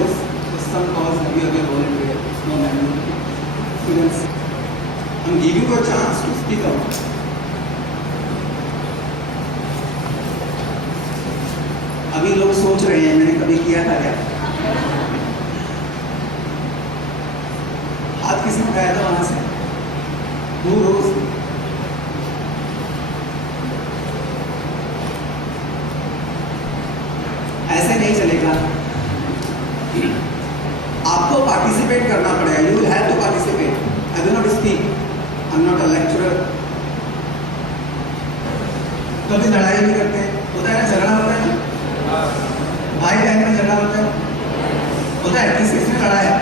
calls, some calls have you ever volunteered? No manual students. I'm giving you a chance to speak out. अभी लोग सोच रहे हैं मैंने कभी किया था क्या? हाथ किसने उठाया था वहां से? Who rose? ऐसे नहीं चलेगा, आपको पार्टिसिपेट करना पड़ेगा. You will have to participate. I will not speak, I am not a lecturer. कभी लड़ाई भी करते हैं, होता है ना, झगड़ा होता है ना, भाई बहन में झगड़ा होता है. किसने लड़ाया?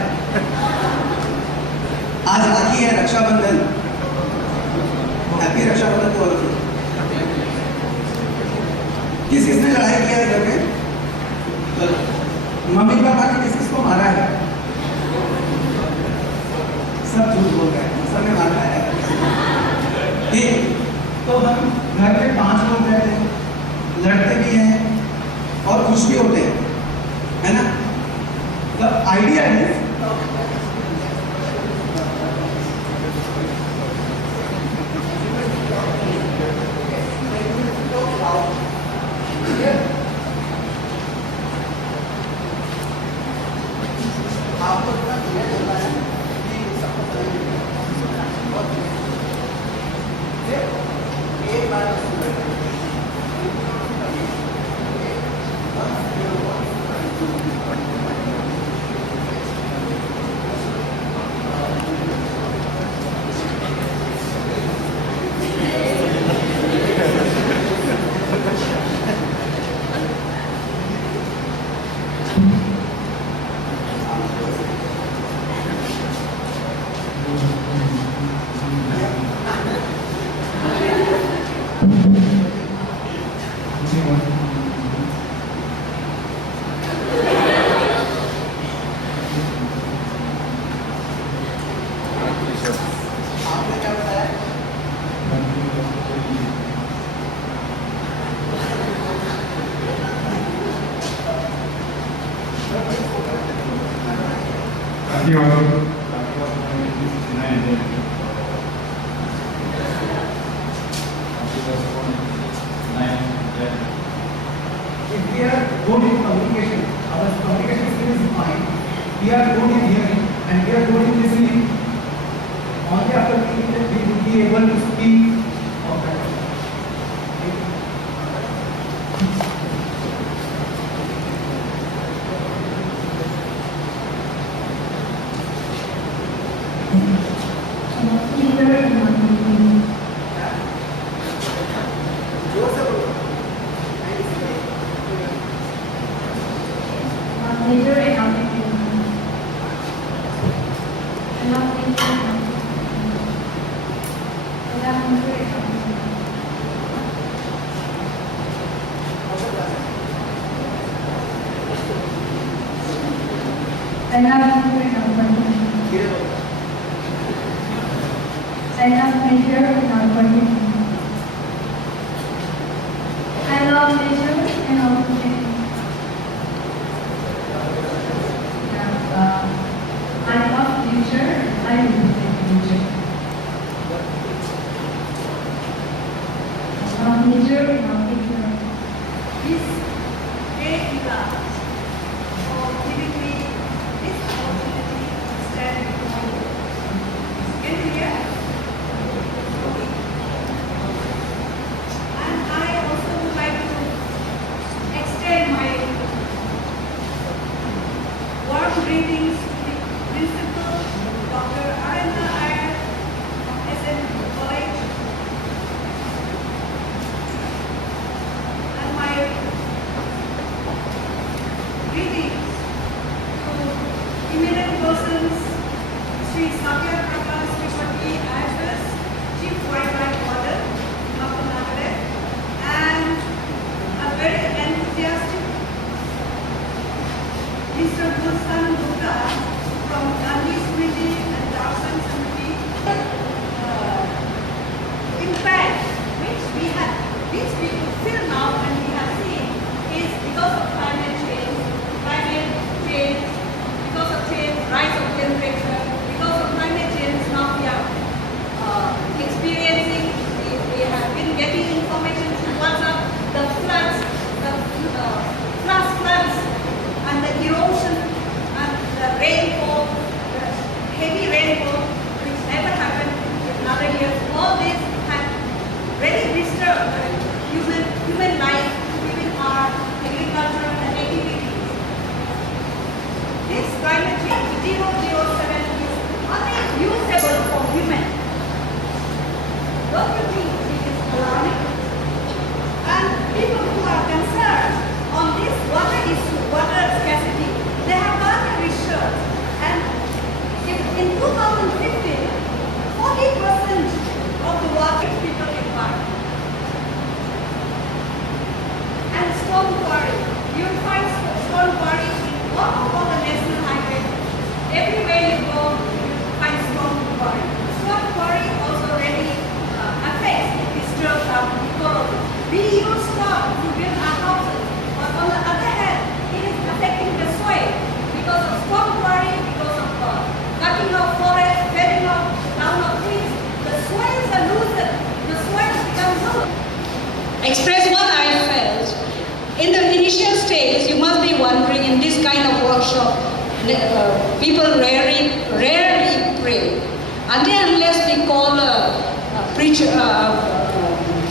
आज राखी है, रक्षाबंधन. हैप्पी रक्षाबंधन को ऑल. किसने लड़ाई किया है घर में? मम्मी पापा ने किसको मारा है? सब झूठ बोल रहे हैं, सबने मारा है. ठीक, तो हम घर में 5 लोग रहते हैं, लड़ते भी हैं और खुश भी होते हैं, है ना? द आइडिया है आपको इतना क्लियर होता है कि सबको एक बार if we are good in communication, our communication skill is fine. We are good in hearing and we are good in listening. Only after doing that we will be able to speak of that. Major economic I love nature and opportunity. I love future. I will take future. Nature and opportunity. This great class for giving me this opportunity to stand before you. Can you hear? And I also would like to extend my warm greetings to the principal, Dr. Aranda Iyer of SN College, and my greetings to eminent persons, Sri Satya Prakash Tripathi as Chief Wildlife Warden, Nagaland, and a very enthusiastic Mr. Gulsan Gupta from Gandhi Smriti and Darsan Smriti. Impact which we feel now and we have seen is because of climate change, In 2015, 40% of the working people in Bali. And stone quarry. You will find stone quarry in all the national highway. Everywhere you go, you will find stone quarry. Stone quarry also really affects the disturbed ecology. We use stone to build our houses, but on the other hand, it is affecting the soil because of stone quarry, because of cutting of forest, cutting of down of trees. The soils are loosened. The soils become loose. Express what I felt. In the initial stage, you must be wondering in this kind of workshop, people rarely pray. Until unless we call a preacher,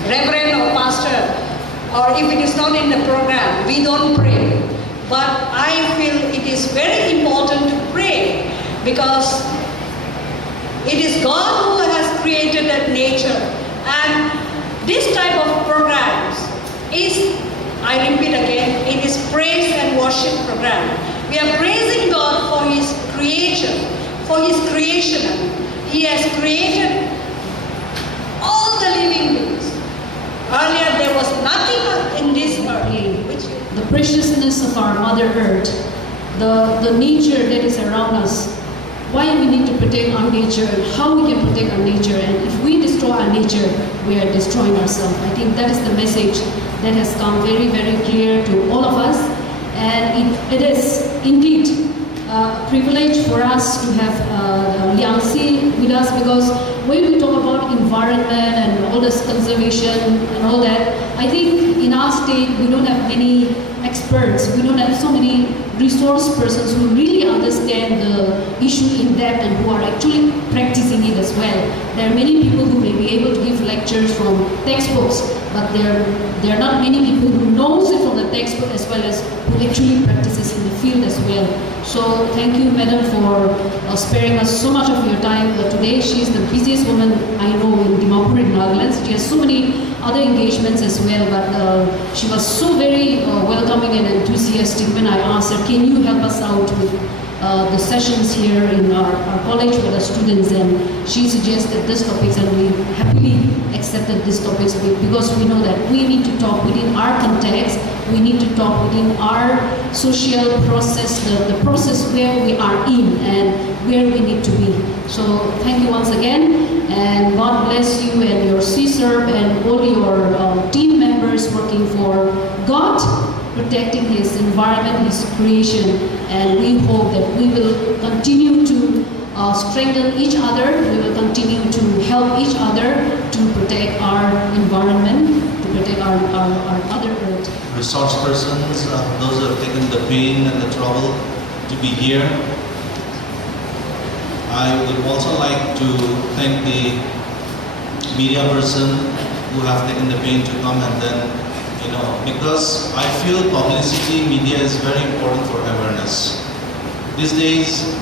reverend or pastor, or if it is not in the program, we don't pray. But I feel it is very important to pray because it is God who has created that nature. And this type of programs is, I repeat again, it is praise and worship program. We are praising God for His creation, for His creation. He has created all the living beings. Earlier there was nothing in this earth. The preciousness of our Mother Earth, the nature that is around us, why we need to protect our nature and how we can protect our nature. And if we destroy our nature, we are destroying ourselves. I think that is the message that has come very, very clear to all of us. And it is indeed a privilege for us to have Liangxi with us, because when we talk about environment and all this conservation and all that, I think in our state we don't have many experts, we don't have so many resource persons who really understand the issue in depth and who are actually practicing it as well. There are many people who may be able to give lectures from textbooks, but there are not many people who knows it from the textbook as well as who actually practices in the field as well. So thank you, Madam, for sparing us so much of your time today. She is the busiest woman I know in Dimapur in Nagaland. She has so many other engagements as well, but she was so very welcoming and enthusiastic when I asked her, can you help us out with the sessions here in our college with the students, and she suggested these topics, and we happily accepted these topics because we know that we need to talk within our context, we need to talk within our social process, the process where we are in and where we need to be. So thank you once again, and God bless you and your CSERB and all your team members working for God, protecting His environment, His creation, and we hope that we will continue to strengthen each other, we will continue to help each other to protect our environment, to protect our Mother Earth. Resource persons, those who have taken the pain and the trouble to be here. I would also like to thank the media person who have taken the pain to come, and then, because I feel publicity, media is very important for awareness. These days,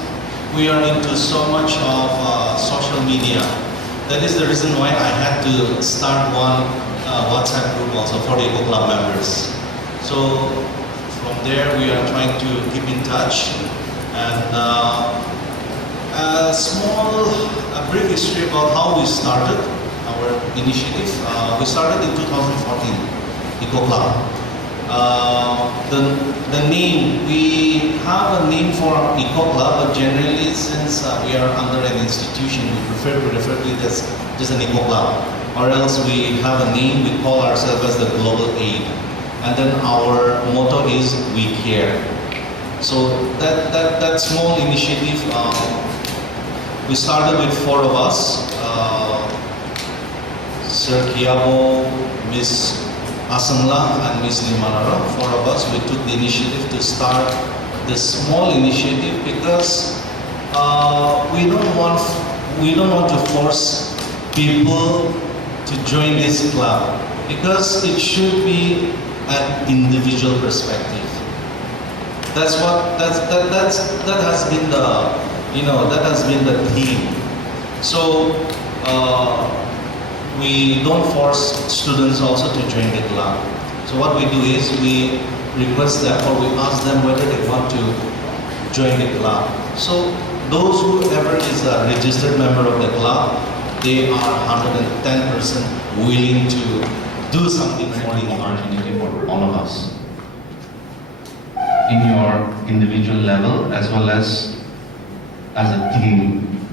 we are into so much of social media. That is the reason why I had to start one WhatsApp group also for the Eco Club members. So from there, we are trying to keep in touch. And a brief history about how we started our initiative. We started in 2014, Eco Club. The name, we have a name for Eco Club, but generally since we are under an institution, we prefer to refer to it as just an Eco Club. Or else we have a name, we call ourselves as the Global Aid. And then our motto is We Care. So that small initiative, we started with 4 of us, Sir Kiabo, Miss Asangla, and Miss Limanara. 4 of us, we took the initiative to start this small initiative because we don't want to force people to join this club, because it should be an individual perspective. That has been the theme. So we don't force students also to join the club. So what we do is we request them, or we ask them whether they want to join the club. So those whoever is a registered member of the club, they are 110% willing to do something for Very the important environment. opportunity for all of us in your individual level as well as a team.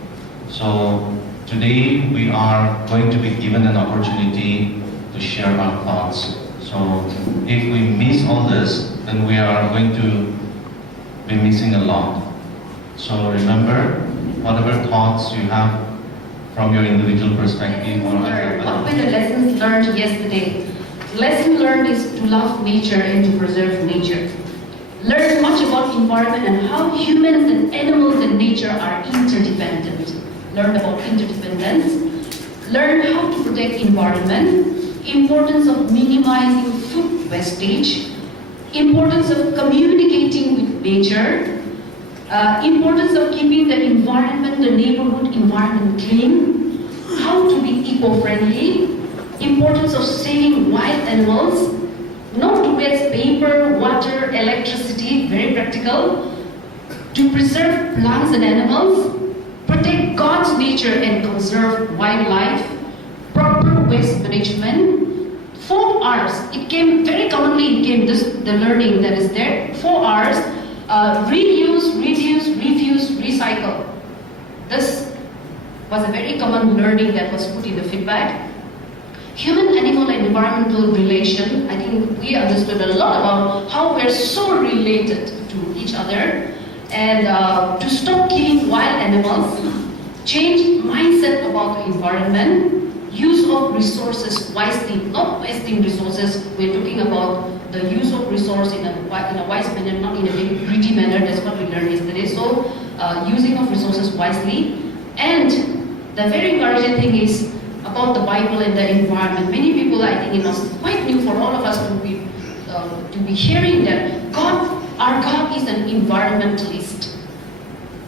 So today we are going to be given an opportunity to share our thoughts. So if we miss all this, then we are going to be missing a lot. So remember, whatever thoughts you have from your individual perspective or What were the lessons learned yesterday? Lesson learned is to love nature and to preserve nature. Learn much about environment and how humans and animals and nature are interdependent. Learn about interdependence. Learn how to protect environment. Importance of minimizing food wastage. Importance of communicating with nature. Importance of keeping the environment, the neighborhood environment clean. How to be eco-friendly. Importance of saving wild animals. Not to waste paper, water, electricity, very practical. To preserve plants and animals. Protect God's nature and conserve wildlife. Proper waste management. 4 R's. It came very commonly. The learning that is there. 4 R's. Reuse, reduce, refuse, recycle. This was a very common learning that was put in the feedback. Human, animal, and environmental relation. I think we understood a lot about how we're so related to each other, and to stop killing wild animals, change mindset about the environment, use of resources wisely, not wasting resources. We're talking about the use of resource in a wise manner, not in a very greedy manner. That's what we learned yesterday. So, using of resources wisely. And the very encouraging thing is about the Bible and the environment. Many people, I think it was quite new for all of us to be hearing that our God is an environmentalist.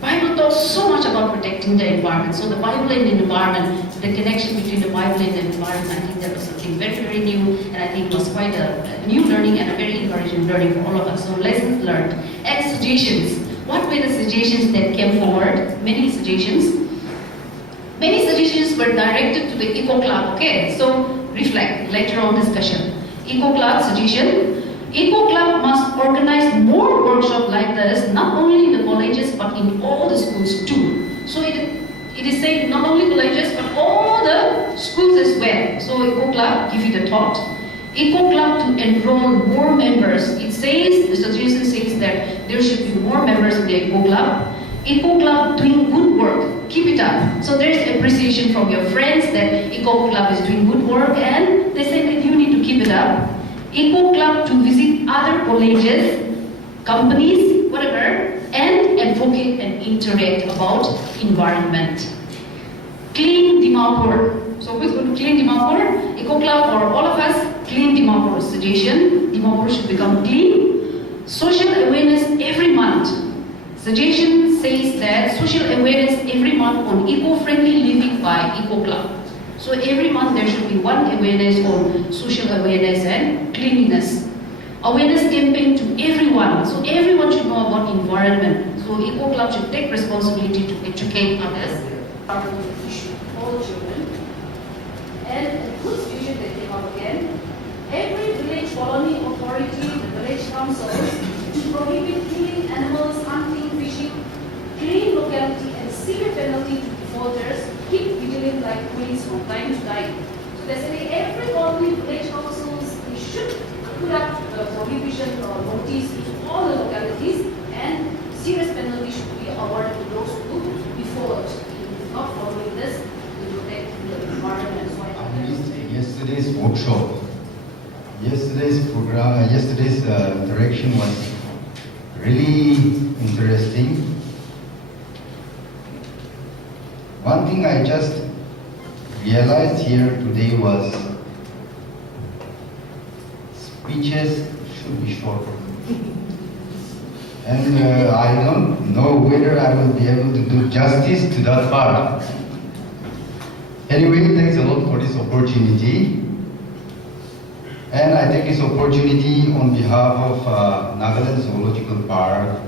Bible talks so much about protecting the environment. So the Bible and the environment, the connection between the Bible and the environment, I think that was something very, very new, and I think it was quite a new learning and a very encouraging learning for all of us. So lessons learned. And suggestions. What were the suggestions that came forward? Many suggestions. Many suggestions were directed to the Eco Club. Okay, so reflect later on discussion. Eco Club suggestion. Eco Club must organize more workshops like this, not only in the colleges but in all the schools too. So it is said not only colleges but all the schools as well. So Eco Club, give it a thought. Eco Club to enroll more members. It says, the suggestion says that there should be more members in the Eco Club. Eco Club doing good work. Keep it up. So there's appreciation from your friends that Eco Club is doing good work, and they say that you need to keep it up. Eco Club to visit other colleges, companies, whatever, and advocate and interact about environment. Clean Dimapur. So who's going to clean Dimapur? Eco Club or all of us, clean Dimapur. Suggestion, Dimapur should become clean. Social awareness every month. Suggestion says that social awareness every month on eco-friendly living by Eco Club. So every month there should be one awareness on social awareness and cleanliness. Awareness campaign to everyone. So everyone should know about environment. So Eco Club should take responsibility to educate others about the issue of all children. And a good suggestion that came up again. Every village colony authority, the village councils, to prohibit killing animals, hunting, fishing, clean locality, and severe penalty to defaulters. Keep vigilant like police from time to time. So they say every colony, village councils, they should put up the prohibition or notice to all the localities, and serious penalty should be awarded to those who default in not following this to protect the environment. So I missed yesterday's workshop. Yesterday's program, yesterday's direction was really interesting. One thing I just realized here today was speeches should be shorter. And I don't know whether I will be able to do justice to that part. Anyway, thanks a lot for this opportunity. And I take this opportunity on behalf of Nagaland Zoological Park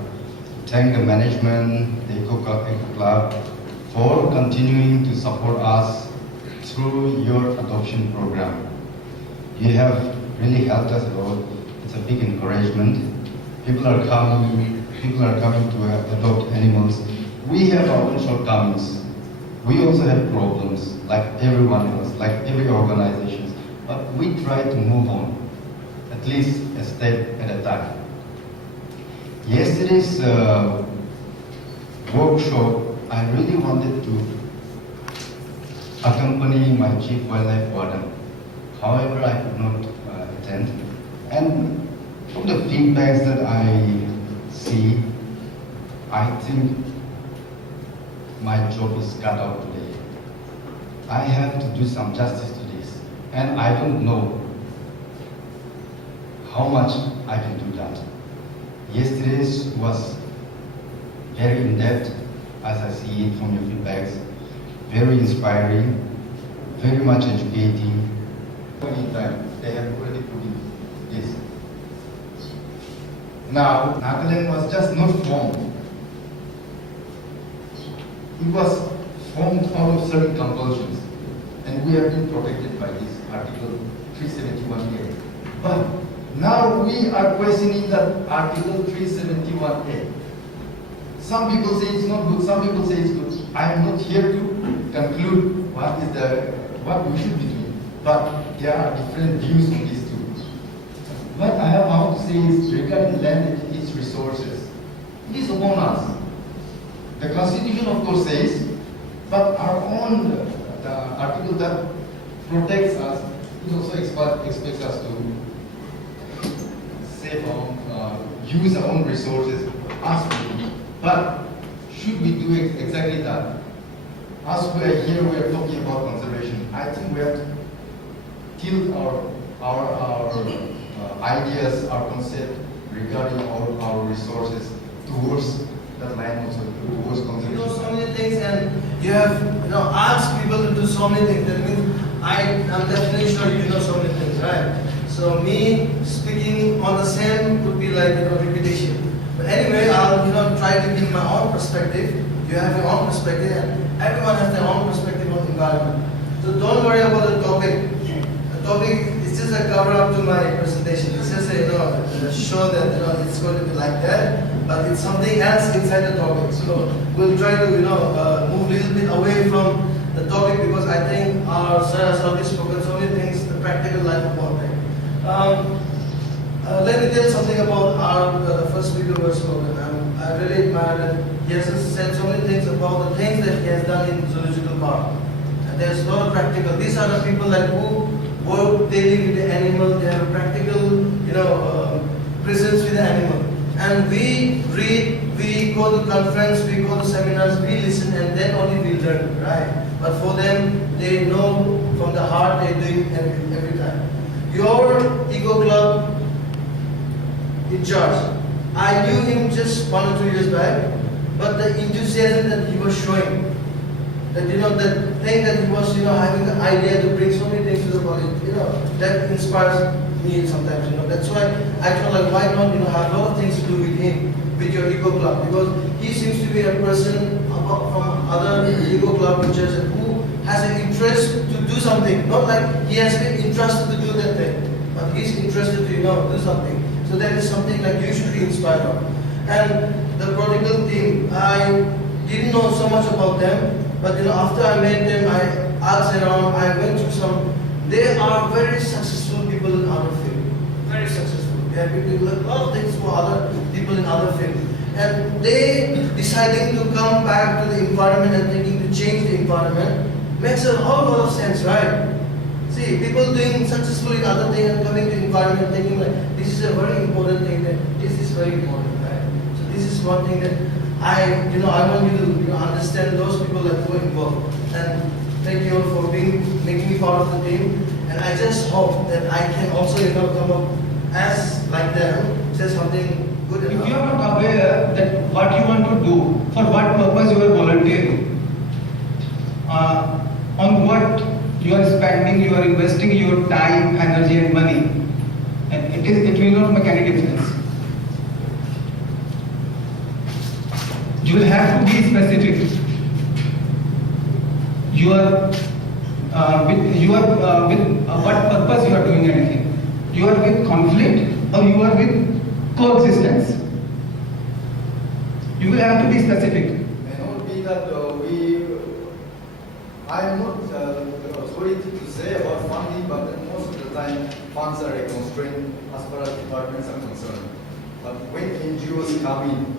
thank the management, the Eco Club, for continuing to support us through your adoption program. You have really helped us a lot. It's a big encouragement. People are coming to adopt animals. We have our own shortcomings. We also have problems, like everyone else, like every organization. But we try to move on, at least a step at a time. Yesterday's workshop, I really wanted to accompany my chief wildlife warden. However, I could not attend. And from the feedbacks that I see, I think my job is cut out today. I have to do some justice to this. And I don't know how much I can do that. Yesterday's was very in-depth, as I see it from your feedbacks, very inspiring, very much educating. Anytime, they have already put in this. Now, Nagaland was just not formed. It was formed out of certain compulsions, and we have been protected by this Article 371A. But now we are questioning that Article 371A. Some people say it's not good, some people say it's good. I am not here to conclude what we should be doing, but there are different views on these two. What I have now to say is regarding land and its resources. It is upon us. The Constitution, of course, says, but our own the article that protects us, it also expects us to save use our own resources. But should we do exactly that? As we are here, we are talking about conservation. I think we have to tilt our ideas, our concept regarding our resources towards that land, also towards conservation. You know so many things, and you have asked people to do so many things. That means I'm definitely sure you know so many things, right? So me speaking on the same would be like repetition. But anyway, I'll try to give my own perspective. You have your own perspective, and everyone has their own perspective on the environment. So don't worry about the topic. The topic is just a cover up to my presentation. It's just a show that it's going to be like that, but it's something else inside the topic. So we'll try to move a little bit away from the topic, because I think our sir has already spoken so many things, the practical life about it. Let me tell you something about the first speaker who has spoken. I really admire that he has said so many things about the things that he has done in zoological park. And there's a lot of practical. These are the people who work daily with the animal. They have a practical, presence with the animal. And we read, we go to conference, we go to seminars, we listen, and then only we learn, right? But for them, they know from the heart they're doing every time. Your Eco Club in charge. I knew him just 1 or 2 years back, but the enthusiasm that he was showing, that that thing that he was having the idea to bring so many things to the college, that inspires me sometimes. That's why I thought, like, why not have a lot of things to do with him, with your Eco Club, because he seems to be a person from other Eco Club teachers who has an interest to do something. Not like he has been interested to do that thing, but he's interested to do something. So that is something like you should be inspired of. And the Prodigal team, I didn't know so much about them, but after I met them, I asked around, I went through some. They are very successful people in other field. Very successful. They have been doing a lot of things for other people in other fields. And they deciding to come back to the environment and thinking to change the environment makes a whole lot of sense, right? See, people doing successfully other things and coming to environment thinking like, this is a very important thing, that this is very important, right? So this is one thing that I want you to understand those people that were involved. And thank you all for making me part of the team. And I just hope that I can also come up as like them, say something good enough. If you are not aware that what you want to do, for what purpose you are volunteering, on what you are spending, you are investing your time, energy and money, and it will not make any difference. you will have to be specific. You are with what purpose you are doing anything. You are with conflict or you are with coexistence. You will have to be specific. May not be that I am not authority to say about funding, but most of the time funds are a constraint as far as departments are concerned. But when NGOs come in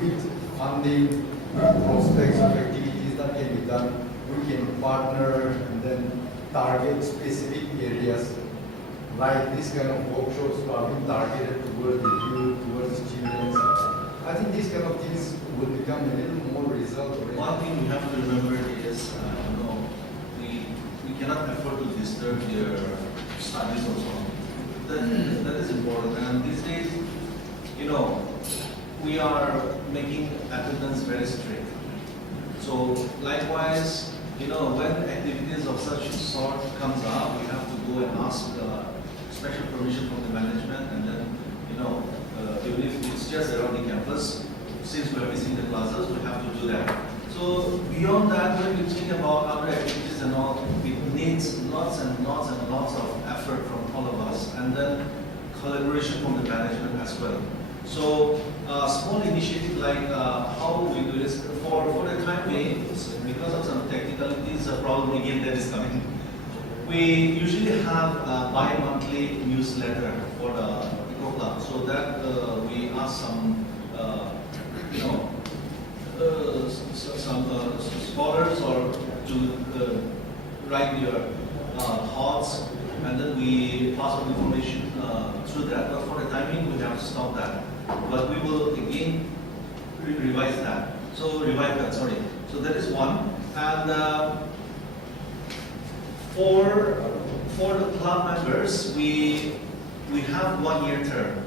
with funding, prospects of activities that can be done, we can partner and then target specific areas like this kind of workshops are being targeted towards the youth, towards the children. I think these kind of things will become a little more result-oriented. One thing we have to remember is, we cannot afford to disturb their studies or something. That is important. And these days, we are making attendance very strict. So likewise, when activities of such sort comes up, we have to go and ask special permission from the management, and then, even if it's just around the campus, since we are missing the classes, we have to do that. So beyond that, when we think about other activities and all, it needs lots and lots and lots of effort from all of us, and then collaboration from the management as well. So small initiative like how we do this for the time being, because of some technicalities, a problem again that is coming. We usually have a bi-monthly newsletter for the Eco Club, so that we ask some, some scholars or to write their thoughts, and then we pass on information through that. But for the timing, we have to stop that. But we will again revise that. So revive that. Sorry. So that is one. And for the club members, we have 1 year term.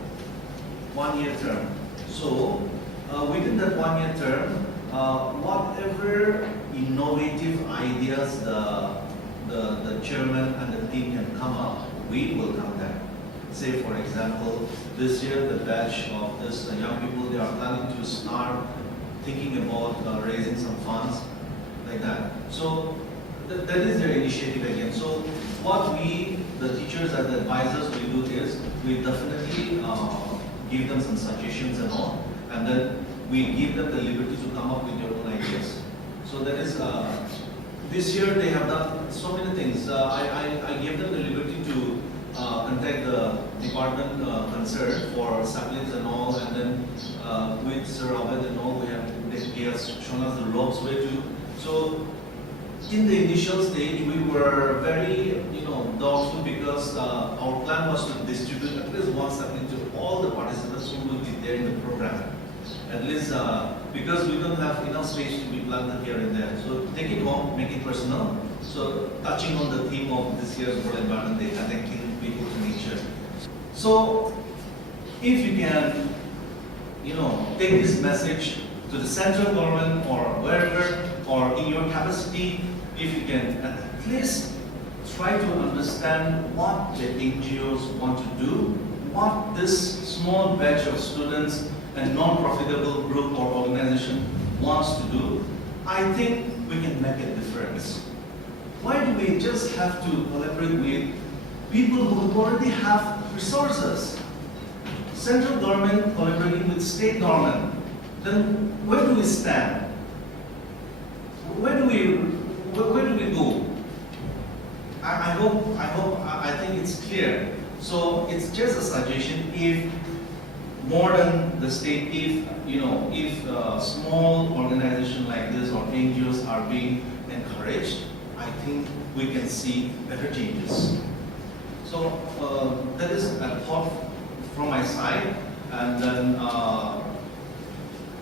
1 year term. So within that 1 year term, whatever innovative ideas the chairman and the team can come up, we will come there. Say for example, this year the batch of this young people, they are planning to start thinking about raising some funds like that. So that is their initiative again. So what we, the teachers and the advisors, we do is we definitely give them some suggestions and all, and then we give them the liberty to come up with their own ideas. So that is, this year they have done so many things. I gave them the liberty to contact the department concerned for saplings and all, and then with Sir Abed and all, he has shown us the ropes way to. So in the initial stage, we were very, doubtful because our plan was to distribute at least one sapling to all the participants who will be there in the program. At least because we don't have enough space to be planted here and there. So take it home, make it personal. So touching on the theme of this year's World Environment Day, connecting people to nature. So if you can, take this message to the central government or wherever, or in your capacity, if you can at least try to understand what the NGOs want to do, what this small batch of students and non-profitable group or organization wants to do, I think we can make a difference. Why do we just have to collaborate with people who already have resources? Central government collaborating with state government. Then where do we stand? Where do we go? I think it's clear. So it's just a suggestion. If more than the state, if small organizations like this or NGOs are being encouraged, I think we can see better changes. So that is a thought from my side, and then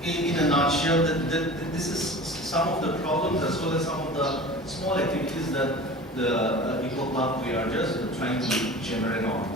in a nutshell, this is some of the problems as well as some of the small activities that the Eco Club we are just trying to generate on.